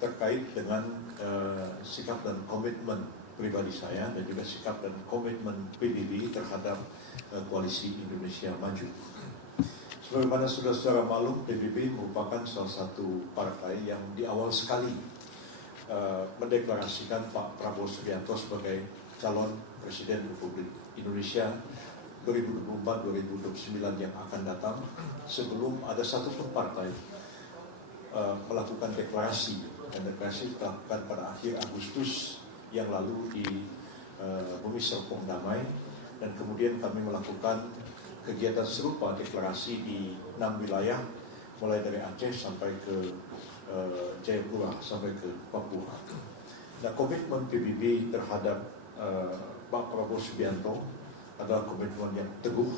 terkait dengan sikap dan komitmen pribadi saya dan juga sikap dan komitmen PBB terhadap Koalisi Indonesia Maju. Sebagaimana saudara-saudara maklum, PBB merupakan salah satu partai yang di awal sekali mendeklarasikan Pak Prabowo Subianto sebagai calon Presiden Republik Indonesia 2024-2029 yang akan datang, sebelum ada satupun partai melakukan deklarasi, dan deklarasi dilakukan pada akhir Agustus yang lalu di Bumi Serpong Damai, dan kemudian kami melakukan kegiatan serupa deklarasi di 6 wilayah, mulai dari Aceh sampai ke Jayapura sampai ke Papua. Nah, komitmen PBB terhadap Pak Prabowo Subianto adalah komitmen yang teguh,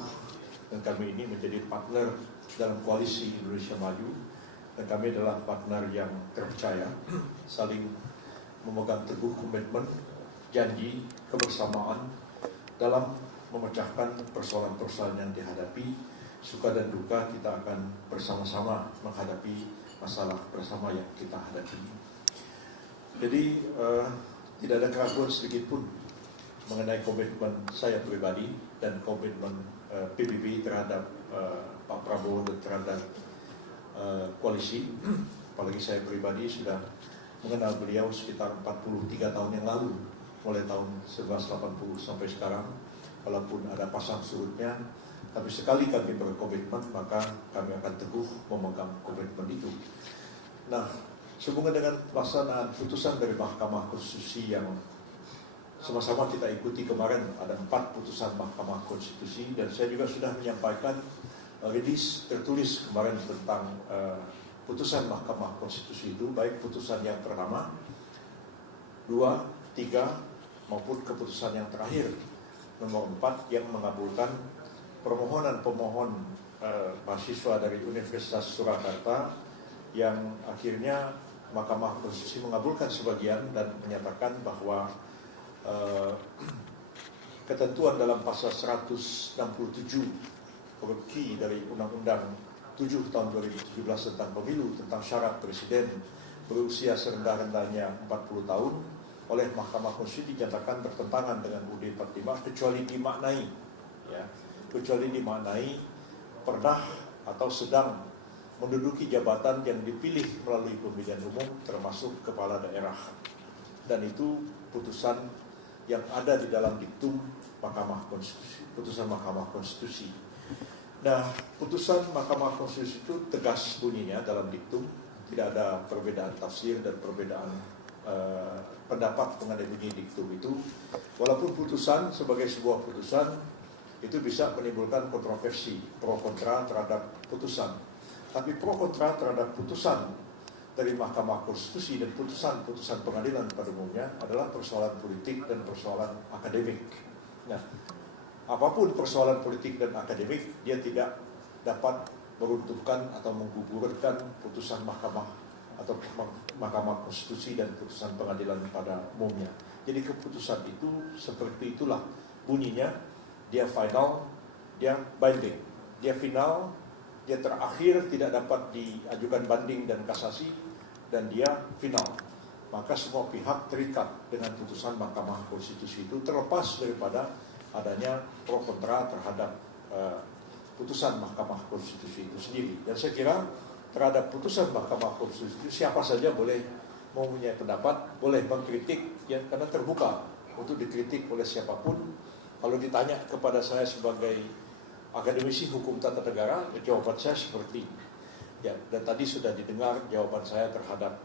dan kami ini menjadi partner dalam Koalisi Indonesia Maju, dan kami adalah partner yang terpercaya, saling memegang teguh komitmen, janji, kebersamaan dalam memecahkan persoalan-persoalan yang dihadapi. Suka dan duka kita akan bersama-sama menghadapi masalah bersama yang kita hadapi. Jadi tidak ada keraguan sedikit pun mengenai komitmen saya pribadi dan komitmen PBB terhadap Pak Prabowo dan terhadap koalisi. Apalagi saya pribadi sudah mengenal beliau sekitar 43 tahun yang lalu, mulai tahun 1980 sampai sekarang. Walaupun ada pasang surutnya, tapi sekali kami berkomitmen, maka kami akan teguh memegang komitmen itu. Nah, sehubungan dengan pelaksanaan putusan dari Mahkamah Konstitusi yang sama-sama kita ikuti kemarin, ada 4 putusan Mahkamah Konstitusi, dan saya juga sudah menyampaikan rilis tertulis kemarin tentang putusan Mahkamah Konstitusi itu, baik putusan yang pertama, 2, 3, maupun keputusan yang terakhir, nomor 4, yang mengabulkan permohonan pemohon mahasiswa dari Universitas Surakarta, yang akhirnya Mahkamah Konstitusi mengabulkan sebagian dan menyatakan bahwa ketentuan dalam pasal 167 huruf Q dari Undang-Undang 7 tahun 2017 tentang pemilu, tentang syarat presiden berusia serendah-rendahnya 40 tahun oleh Mahkamah Konstitusi dinyatakan bertentangan dengan UUD 45 kecuali dimaknai, ya, kecuali dimaknai pernah atau sedang menduduki jabatan yang dipilih melalui pemilihan umum, termasuk kepala daerah. Dan itu putusan yang ada di dalam diktum Mahkamah Konstitusi, putusan Mahkamah Konstitusi. Nah, putusan Mahkamah Konstitusi itu tegas bunyinya dalam diktum, tidak ada perbedaan tafsir dan perbedaan pendapat mengenai bunyi diktum itu. Walaupun putusan sebagai sebuah putusan itu bisa menimbulkan kontroversi, pro kontra terhadap putusan, tapi pro kontra terhadap putusan dari Mahkamah Konstitusi dan putusan pengadilan pada umumnya adalah persoalan politik dan persoalan akademik. Nah, apapun persoalan politik dan akademik, dia tidak dapat meruntuhkan atau menggugurkan putusan Mahkamah atau Mahkamah Konstitusi dan putusan pengadilan pada umumnya. Jadi keputusan itu seperti itulah bunyinya, dia final, dia binding, dia final, dia terakhir, tidak dapat diajukan banding dan kasasi, dan dia final. Maka semua pihak terikat dengan putusan Mahkamah Konstitusi itu, terlepas daripada adanya pro kontra terhadap putusan Mahkamah Konstitusi itu sendiri. Dan saya kira terhadap putusan Mahkamah Konstitusi itu siapa saja boleh mempunyai pendapat, boleh mengkritik, ya, karena terbuka untuk dikritik oleh siapapun. Kalau ditanya kepada saya sebagai akademisi hukum tata negara, jawaban saya seperti ini. Ya, dan tadi sudah didengar jawaban saya terhadap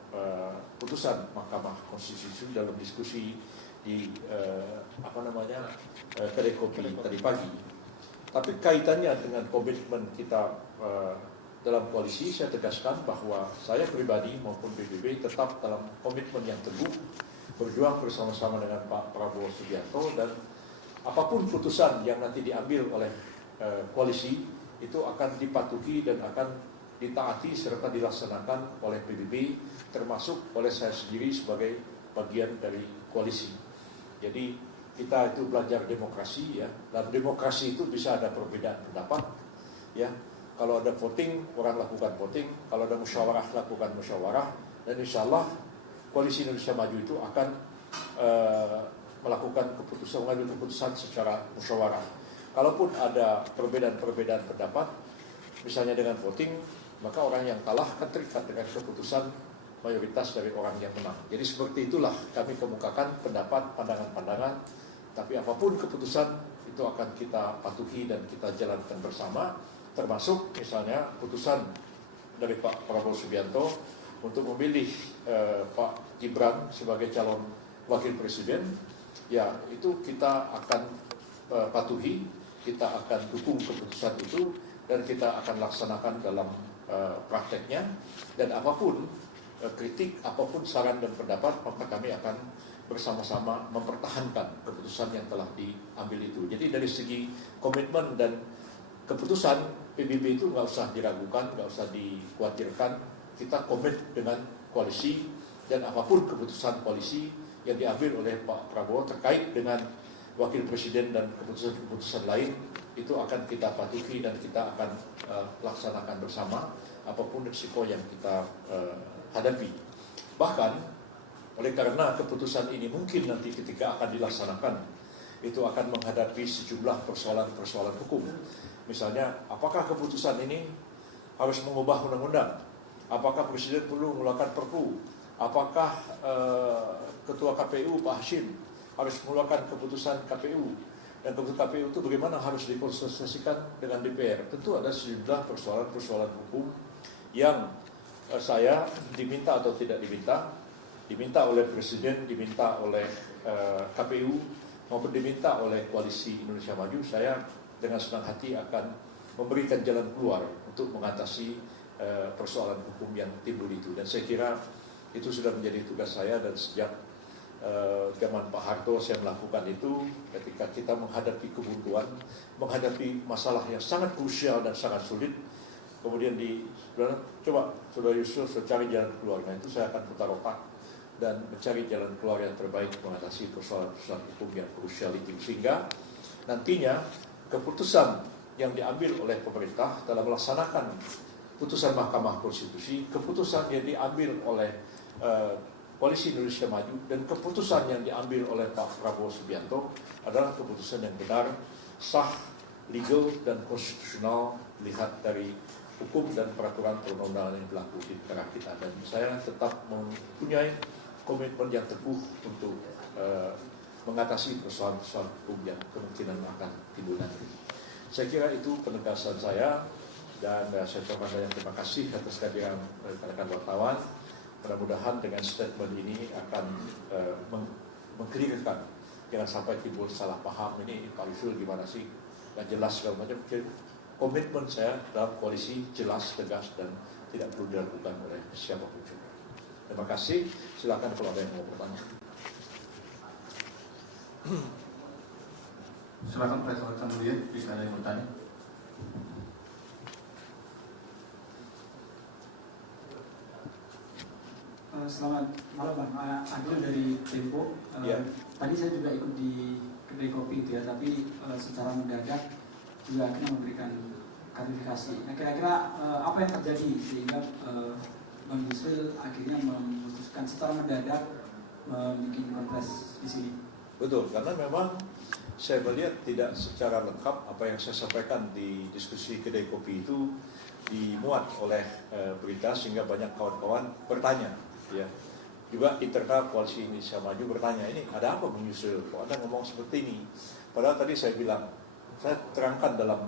putusan Mahkamah Konstitusi dalam diskusi di kedai kopi tadi pagi. Tapi kaitannya dengan komitmen kita dalam koalisi, saya tegaskan bahwa saya pribadi maupun PBB tetap dalam komitmen yang teguh, berjuang bersama-sama dengan Pak Prabowo Subianto, dan apapun putusan yang nanti diambil oleh koalisi itu akan dipatuhi dan akan ditaati serta dilaksanakan oleh PBB, termasuk oleh saya sendiri sebagai bagian dari koalisi. Jadi kita itu belajar demokrasi, ya. Dalam demokrasi itu bisa ada perbedaan pendapat, ya. Kalau ada voting, orang lakukan voting. Kalau ada musyawarah, lakukan musyawarah. Dan insya Allah Koalisi Indonesia Maju itu akan mengambil keputusan secara musyawarah. Kalaupun ada perbedaan-perbedaan pendapat, misalnya dengan voting, maka orang yang kalah akan terikat dengan keputusan mayoritas dari orang yang menang. Jadi seperti itulah kami kemukakan pendapat, pandangan-pandangan, tapi apapun keputusan itu akan kita patuhi dan kita jalankan bersama, termasuk misalnya putusan dari Pak Prabowo Subianto untuk memilih Pak Gibran sebagai calon wakil presiden, ya itu kita akan patuhi, kita akan dukung keputusan itu, dan kita akan laksanakan dalam prakteknya. Dan apapun kritik, apapun saran dan pendapat, maka kami akan bersama-sama mempertahankan keputusan yang telah diambil itu. Jadi dari segi komitmen dan keputusan PBB itu nggak usah diragukan, nggak usah dikhawatirkan. Kita komit dengan koalisi, dan apapun keputusan koalisi yang diambil oleh Pak Prabowo terkait dengan wakil presiden dan keputusan-keputusan lain, itu akan kita patuhi dan kita akan laksanakan bersama apapun risiko yang kita hadapi. Bahkan oleh karena keputusan ini mungkin nanti ketika akan dilaksanakan itu akan menghadapi sejumlah persoalan-persoalan hukum. Misalnya, apakah keputusan ini harus mengubah undang-undang? Apakah presiden perlu mengeluarkan perpu? Apakah Ketua KPU Pak Hashim harus mengeluarkan keputusan KPU? Dan keputusan KPU itu bagaimana harus dikonsultasikan dengan DPR? Tentu ada sejumlah persoalan-persoalan hukum yang saya diminta atau tidak diminta oleh Presiden, diminta oleh KPU, maupun diminta oleh Koalisi Indonesia Maju. Saya dengan senang hati akan memberikan jalan keluar untuk mengatasi persoalan hukum yang timbul itu. Dan saya kira itu sudah menjadi tugas saya, dan sejak zaman Pak Harto saya melakukan itu ketika kita menghadapi kebuntuan, menghadapi masalah yang sangat krusial dan sangat sulit. Kemudian coba Saudara Yusuf cari jalan keluar. Nah itu saya akan putar otak dan mencari jalan keluar yang terbaik mengatasi persoalan-persoalan hukum yang krusial itu, sehingga nantinya keputusan yang diambil oleh pemerintah dalam melaksanakan putusan Mahkamah Konstitusi, keputusan yang diambil oleh Koalisi Indonesia Maju, dan keputusan yang diambil oleh Pak Prabowo Subianto adalah keputusan yang benar, sah, legal, dan konstitusional dilihat dari hukum dan peraturan perundang-undangan yang berlaku di negara kita. Dan saya tetap mempunyai komitmen yang teguh untuk mengatasi persoalan-persoalan hukum yang kemungkinan akan timbul nanti. Saya kira itu penegasan saya, dan saya ucapkan banyak terima kasih atas kehadiran rekan-rekan wartawan. Mudah-mudahan dengan statement ini akan mengklirkan, jangan sampai timbul salah paham, ini Pak Yusuf gimana sih, nggak jelas segala macam. Komitmen saya dalam koalisi jelas, tegas, dan tidak perlu dilakukan oleh siapapun juga. Terima kasih. Silakan kalau ada yang mau bertanya. Silakan Pak Rekan Mulia, bisa ada yang bertanya. Selamat malam Bang, Adil dari Tempo. Tadi saya juga ikut di kedai kopi itu ya, tapi secara mendadak juga akhirnya memberikan klarifikasi. Nah kira-kira apa yang terjadi sehingga Bang Yusril akhirnya memutuskan secara mendadak bikin konferensi di sini? Betul, karena memang saya melihat tidak secara lengkap apa yang saya sampaikan di diskusi kedai kopi itu dimuat oleh berita, sehingga banyak kawan-kawan bertanya. Ya, juga internal Koalisi Indonesia Maju bertanya, ini ada apa Bang Yusril? Kok Anda ngomong seperti ini? Padahal tadi saya bilang, saya terangkan dalam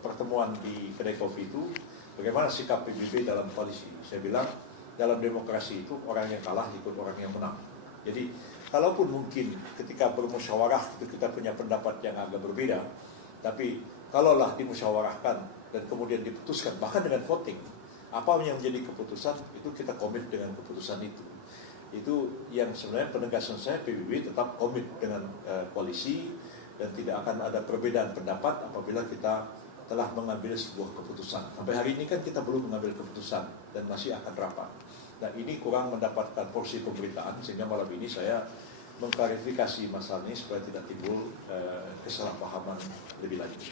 pertemuan di kedai kopi itu bagaimana sikap PBB dalam koalisi. Saya bilang dalam demokrasi itu orang yang kalah ikut orang yang menang. Jadi kalaupun mungkin ketika bermusyawarah itu kita punya pendapat yang agak berbeda, tapi kalaulah dimusyawarahkan dan kemudian diputuskan bahkan dengan voting, apa yang menjadi keputusan itu kita komit dengan keputusan itu. Itu yang sebenarnya penegasan saya, PBB tetap komit dengan koalisi dan tidak akan ada perbedaan pendapat apabila kita telah mengambil sebuah keputusan. Sampai hari ini kan kita belum mengambil keputusan dan masih akan rapat. Nah ini kurang mendapatkan porsi pemberitaan, sehingga malam ini saya mengklarifikasi masalah ini supaya tidak timbul kesalahpahaman lebih lanjut.